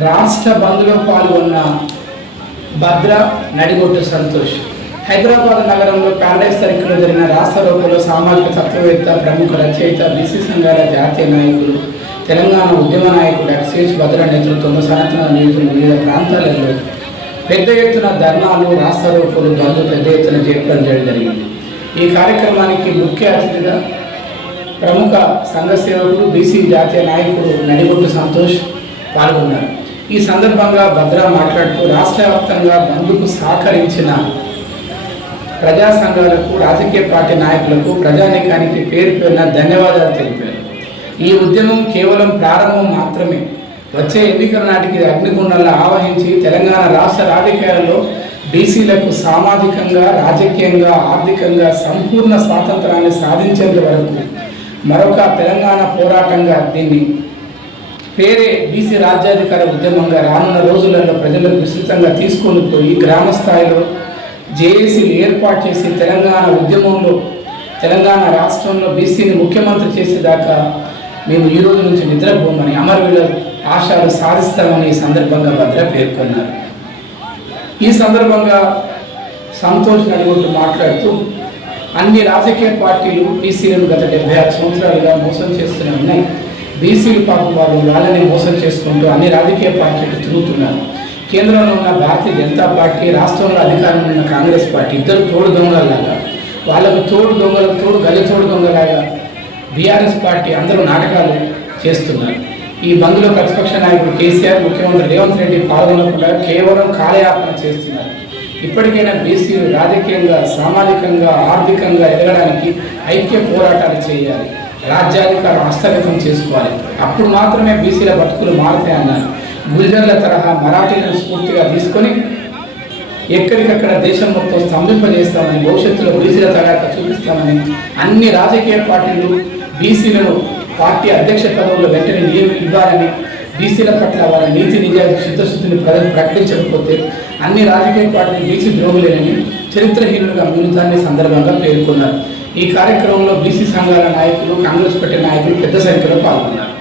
రాష్ట్ర బంద్లో పాల్గొన్న భద్ర నడిగొట్టు సంతోష్. హైదరాబాద్ నగరంలో ప్యారడైస్ సర్కిల్లో జరిగిన రాష్ట్ర రూపంలో సామాజిక తత్వవేత్త ప్రముఖ రచయిత బీసీ సంఘాల జాతీయ నాయకులు తెలంగాణ ఉద్యమ నాయకుడు ఎక్సైజ్ భద్ర నేతృత్వంలో సనాతన నేతలు వివిధ ప్రాంతాలలో పెద్ద ఎత్తున ధర్నాలు రాష్ట్ర రోగులు బంధు పెద్ద ఎత్తున చేపడం చేయడం జరిగింది. ఈ కార్యక్రమానికి ముఖ్య అతిథిగా ప్రముఖ సంఘ సేవకుడు బీసీ జాతీయ నాయకుడు నడిగొట్టు సంతోష్ పాల్గొన్నారు. ఈ సందర్భంగా భద్ర మాట్లాడుతూ రాష్ట్ర వ్యాప్తంగా బంద్కు సహకరించిన ప్రజా సంఘాలకు రాజకీయ పార్టీ నాయకులకు ప్రజానీకానికి పేరు పేరున ధన్యవాదాలు తెలిపారు. ఈ ఉద్యమం కేవలం ప్రారంభం మాత్రమే. వచ్చే ఎన్నికల నాటికి అగ్నిగుండంలా ఆవహించి తెలంగాణ రాష్ట్ర రాజకీయాల్లో బీసీలకు సామాజికంగా రాజకీయంగా ఆర్థికంగా సంపూర్ణ స్వాతంత్రాన్ని సాధించేంత వరకు మరొక తెలంగాణ పోరాటంగా దీన్ని పేరే బీసీ రాజ్యాధికార ఉద్యమంగా రానున్న రోజులలో ప్రజలకు విస్తృతంగా తీసుకొని పోయి గ్రామ స్థాయిలో జేఏసీని ఏర్పాటు చేసి తెలంగాణ ఉద్యమంలో తెలంగాణ రాష్ట్రంలో బీసీని ముఖ్యమంత్రి చేసేదాకా మేము ఈ రోజు నుంచి నిద్రపోమని అమరవీళ్ళ ఆశాలు సాధిస్తామని ఈ సందర్భంగా భద్ర పేర్కొన్నారు. ఈ సందర్భంగా సంతోష్ నడిగొట్టు మాట్లాడుతూ అన్ని రాజకీయ పార్టీలు బీసీలను గత డెబ్బై ఆరు సంవత్సరాలుగా మోసం చేస్తూనే ఉన్నాయి. బీసీలు పాపం వాళ్ళు వాళ్ళని మోసం చేసుకుంటూ అన్ని రాజకీయ పార్టీలు తిరుగుతున్నారు. కేంద్రంలో ఉన్న భారతీయ జనతా పార్టీ రాష్ట్రంలో అధికారంలో ఉన్న కాంగ్రెస్ పార్టీ ఇద్దరు తోడు దొంగలాగా వాళ్ళకు తోడు దొంగలకు తోడు గలి తోడు దొంగలాగా బీఆర్ఎస్ పార్టీ అందరూ నాటకాలు చేస్తున్నారు. ఈ బంద్లో ప్రతిపక్ష నాయకుడు కేసీఆర్ ముఖ్యమంత్రి రేవంత్ రెడ్డి పాల్గొనకుండా కేవలం కాలయాపన చేస్తున్నారు. ఇప్పటికైనా బీసీలు రాజకీయంగా సామాజికంగా ఆర్థికంగా ఎదగడానికి ఐక్య పోరాటాలు చేయాలి. రాజ్యాధికారం హస్తగతం చేసుకోవాలి. అప్పుడు మాత్రమే బీసీల బతుకులు మారుతాయన్నారు గుల్జర్ల తరహా మరాఠీలను స్ఫూర్తిగా తీసుకొని ఎక్కడికక్కడ దేశం మొత్తం స్తంభింపజేస్తామని భవిష్యత్తులో బీసీల తగాక చూపిస్తామని అన్ని రాజకీయ పార్టీలు బీసీలను పార్టీ అధ్యక్ష పదవుల్లో వెంటనే నియమి ఇవ్వాలని బీసీల పట్ల వాళ్ళ నీతి నిజాయితీ చిత్తశుద్ధిని ప్రకటించకపోతే అన్ని రాజకీయ పార్టీలు బీసీ ద్రోహులేనని చరిత్రహీనులుగా మిగులుతాన్ని సందర్భంగా పేర్కొన్నారు. ఈ కార్యక్రమంలో బీసీ సంఘాల నాయకులు కాంగ్రెస్ పార్టీ నాయకులు పెద్ద సంఖ్యలో పాల్గొన్నారు.